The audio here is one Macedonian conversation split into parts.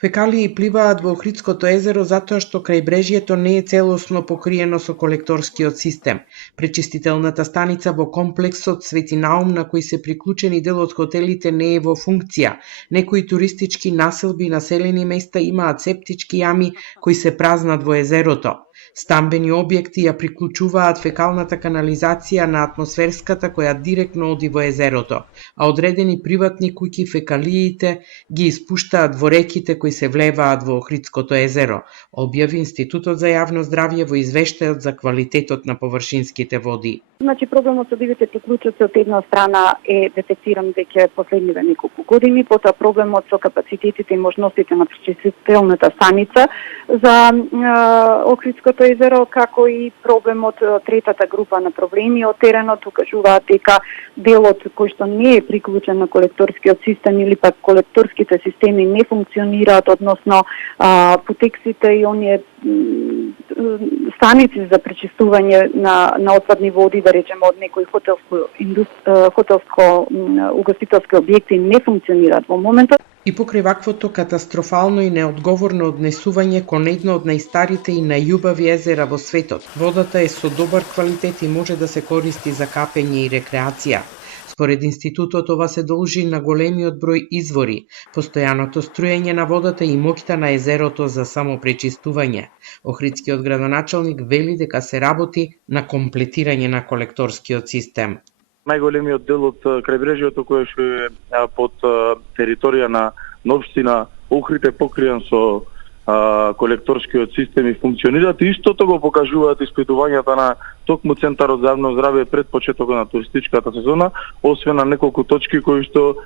Фекалии пливаат во Охридското езеро затоа што крајбрежјето не е целосно покриено со колекторскиот систем. Пречистителната станица во комплексот Свети Наум, на кој се приклучени дел од хотелите, не е во функција. Некои туристички населби и населени места имаат септички јами кои се празнат во езерото. Стамбени објекти ја приклучуваат фекалната канализација на атмосферската која директно оди во езерото, а одредени приватни куќи фекалиите ги испуштаат во реките кои се влеваат во Охридското езеро, објави Институтот за јавно здравје во извештајот за квалитетот на површинските води. Значи, проблемот со дивите приклучоци од една страна е детектиран веќе последниве неколку години, потоа проблемот со капацитетите и можностите на пречистителната станица за Охридското езеро, како и проблемот, третата група на проблеми од теренот укажуваат дека делот кој што не е приклучен на колекторскиот систем или пак колекторските системи не функционираат, односно потексите и оние станици за пречистување на отпадни води, да речеме од некои хотелско угостителски објекти не функционираат во моментот. И покрај ваквото катастрофално и неодговорно однесување кон едно од најстарите и најубави езера во светот, водата е со добар квалитет и може да се користи за капење и рекреација. Според институтот, ова се должи на големиот број извори, постојаното струење на водата и моќта на езерото за самопречистување. Охридскиот градоначалник вели дека се работи на комплетирање на колекторскиот систем. Најголемиот дел од крајбрежјето кој што е под територија на општина Охрид е покриен со колекторскиот систем и функционираат. Истото го покажуваат испитувањата на токму Центарот за јавно здравје пред почетокот на туристичката сезона, освен на неколку точки кои што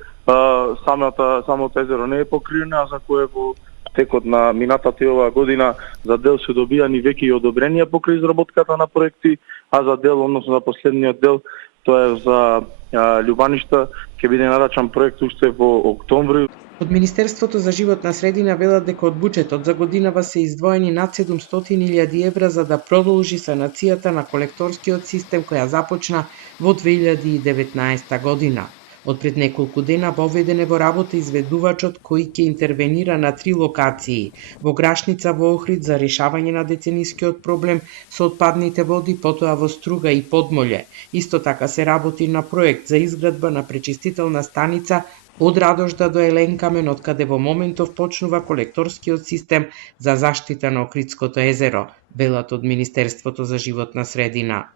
самото езеро не е покриено, а за кое во текот на минатата и оваа година за дел се добијани веќе и одобренија покрај изработката на проекти, а за дел, односно за последниот дел, тоа е за Љубаништа, ќе биде нарачан проект уште во октомври. Од Министерството за животна средина велат дека од буџетот за годинава се издвоени над 700.000 евра за да продолжи санацијата на колекторскиот систем која започна во 2019 година. Од пред неколку дена воведен е во работа изведувачот кој ќе интервенира на 3 локации: во Грашница во Охрид за решавање на деценискиот проблем со отпадните води, потоа во Струга и Подмолје. Исто така се работи на проект за изградба на пречистителна станица од Радожда до Еленкамен, од каде во моментов почнува колекторскиот систем за заштита на Охридското езеро, велат од Министерството за животна средина.